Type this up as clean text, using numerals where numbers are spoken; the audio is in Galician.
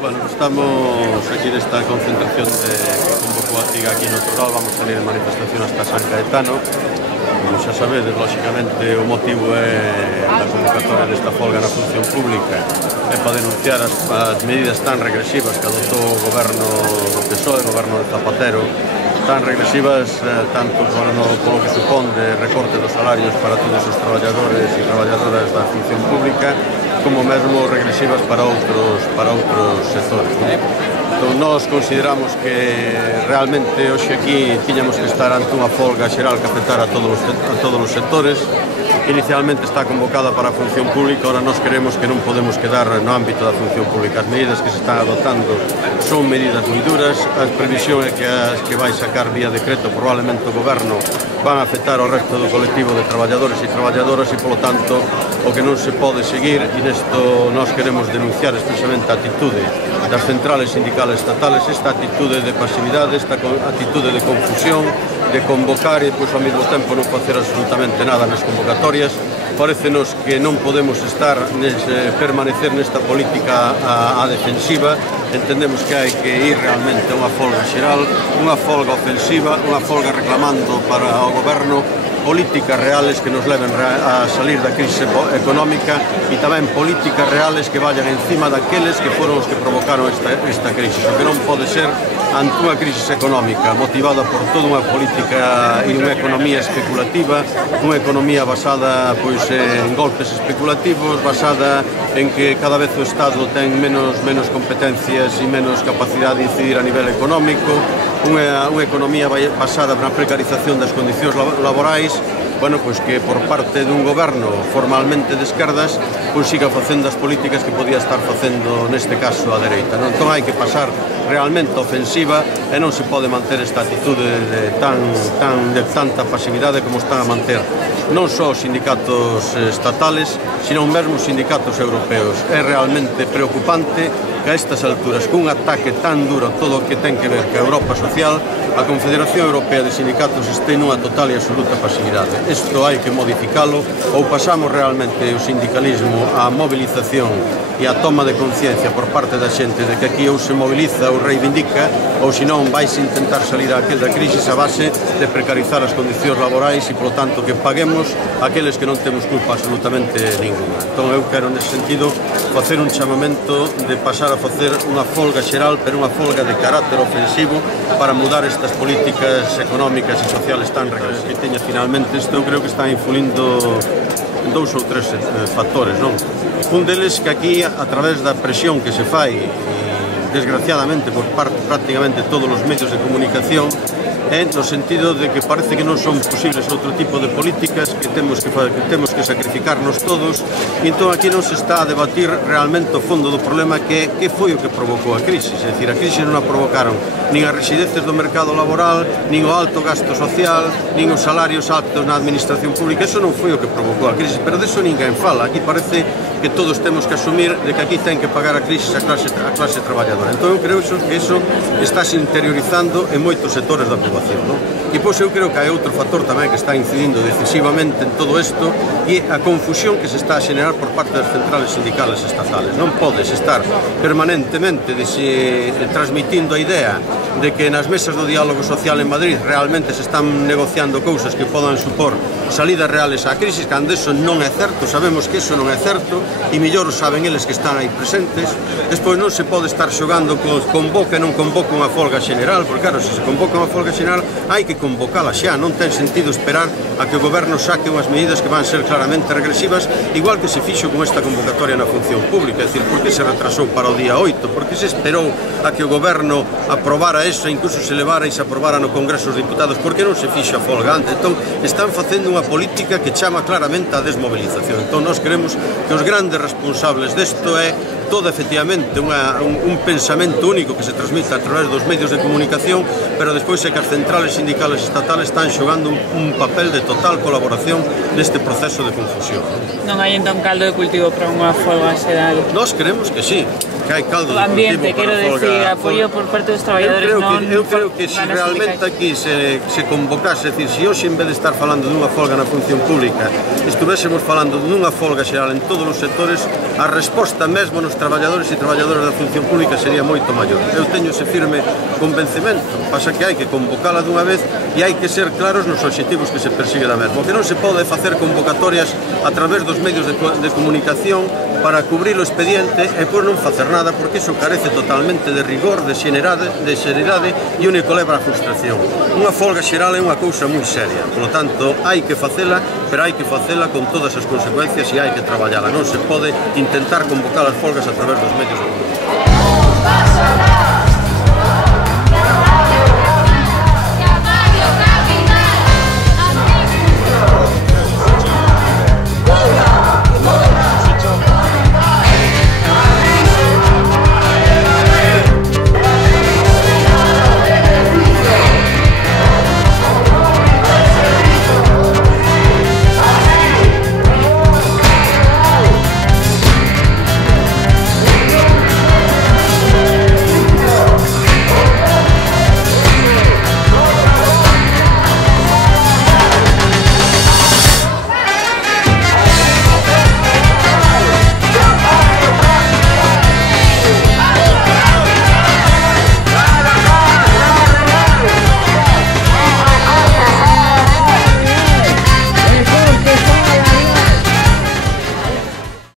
Bueno, estamos aquí nesta concentración que convocou a CIGA aquí no Toral. Vamos a salir en manifestación hasta San Caetano. Como xa sabedes, lóxicamente, o motivo é a convocatoria desta folga na función pública é para denunciar as medidas tan regresivas que adoptou o goberno do PSOE, o goberno de Zapatero, tan regresivas tanto polo que supón de recorte dos salarios para todos os traballadores e traballadoras da función pública, como mesmo regresivas para outros sectores. Entón, nós consideramos que realmente hoxe aquí tiñamos que estar ante unha folga xeral que afectara a todos os sectores. Inicialmente está convocada para a función pública, ahora nós queremos que non podemos quedar no ámbito da función pública. As medidas que se están adoptando son medidas moi duras, a previsión é que as que vai sacar vía decreto probablemente o goberno van a afectar ao resto do colectivo de traballadores e traballadoras e, polo tanto, o que non se pode seguir, e nesto nós queremos denunciar expresamente a atitude das centrales sindicales estatales, esta atitude de pasividade, esta atitude de confusión, de convocar e, pois, ao mesmo tempo non facer absolutamente nada nas convocatorias. Parécenos que non podemos permanecer nesta política a defensiva. Entendemos que hai que ir realmente a unha folga xeral, unha folga ofensiva, unha folga reclamando para o goberno políticas reales que nos leven a salir da crise económica e tamén políticas reales que vayan encima daqueles que foron os que provocaron esta crise. O que non pode ser ante unha crise económica motivada por toda unha política e unha economía especulativa, unha economía basada en golpes especulativos, basada en que cada vez o Estado ten menos competencias e menos capacidade de incidir a nivel económico, unha economía basada na precarización das condicións laborais, que por parte dun goberno formalmente de esquerdas siga facendo as políticas que podía estar facendo neste caso a dereita. Entón hai que pasar realmente ofensiva e non se pode manter esta atitude de tanta pasividade como están a manter non só os sindicatos estatales, sino mesmo os sindicatos europeos. É realmente preocupante que a estas alturas, cun ataque tan duro a todo o que ten que ver ca Europa social, a Confederación Europea de Sindicatos este nunha total e absoluta pasividade. Isto hai que modificalo, ou pasamos realmente o sindicalismo á movilización e á toma de conciencia por parte da xente de que aquí ou se moviliza ou reivindica, ou senón vais intentar salir a aquel da crise a base de precarizar as condicións laborais e, polo tanto, que paguemos aqueles que non temos culpa absolutamente ninguna. Entón, eu quero, nesse sentido, facer un chamamento de pasar a facer unha folga xeral, pero unha folga de carácter ofensivo para mudar estas políticas económicas e sociales tan regresivas. Que teña finalmente isto, eu creo que está influindo dous ou tres factores, non? Un deles que aquí, a través da presión que se fai, desgraciadamente, por parte prácticamente todos os medios de comunicación, é no sentido de que parece que non son posibles outro tipo de políticas, que temos que sacrificarnos todos, e entón aquí non se está a debatir realmente o fondo do problema, que foi o que provocou a crise. É dicir, a crise non a provocaron nin as rixideces do mercado laboral, nin o alto gasto social, nin os salarios altos na administración pública. Eso non foi o que provocou a crise, pero deso ninguén fala. Aquí parece que todos temos que asumir de que aquí ten que pagar a crise a clase traballadora. Entón eu creo que iso está se interiorizando en moitos sectores da poboación. E pois eu creo que hai outro factor tamén que está incidindo decisivamente en todo isto, e a confusión que se está a xenerar por parte das centrales sindicales estatales. Non podes estar permanentemente transmitindo a idea de que nas mesas do diálogo social en Madrid realmente se están negociando cousas que podan supor salidas reales á crise, cando eso non é certo. Sabemos que eso non é certo, e mellor o saben eles que están aí presentes. Despois non se pode estar xogando con convoca e non convoca unha folga xeneral, porque claro, se se convoca unha folga xeneral hai que convocala xa, non ten sentido esperar a que o goberno saque unhas medidas que van ser claramente regresivas, igual que se fixo con esta convocatoria na función pública. É dicir, por que se retrasou para o día 8? Por que se esperou a que o goberno aprobara eso, incluso se levara e se aprobara no Congreso dos Diputados? Por que non se fixa a folga antes? Entón, están facendo unha política que chama claramente a desmovilización. Entón, nós queremos que os grandes responsables desto é todo efectivamente un pensamento único que se transmite a través dos medios de comunicación, pero despois é que as centrales sindicales sindicales estatales están xogando un papel de total colaboración neste proceso de confusión. Non hai entón caldo de cultivo para unha folga xeral? Nós creemos que sí, que hai caldo de ambiente, cultivo para a folga. Decir, apoio por parte dos traballadores eu creo que se realmente aquí se convocase, decir, se hoxe en vez de estar falando dunha folga na función pública estuvésemos falando dunha folga xeral en todos os sectores, a resposta mesmo nos traballadores e traballadoras da función pública sería moito maior. Eu teño ese firme convencimento, pasa que hai que convocala dunha vez e hai que ser claros nos obxectivos que se persigue da mesma. O que non se pode facer convocatorias a través dos medios de comunicación para cubrir o expediente e por non facer nada, porque iso carece totalmente de rigor, de seriedade e único leva a frustración. Unha folga xeral é unha cousa moi seria, polo tanto hai que facela, pero hai que facela con todas as consecuencias e hai que traballala. Non se pode intentar convocar as folgas a través dos medios de comunicación.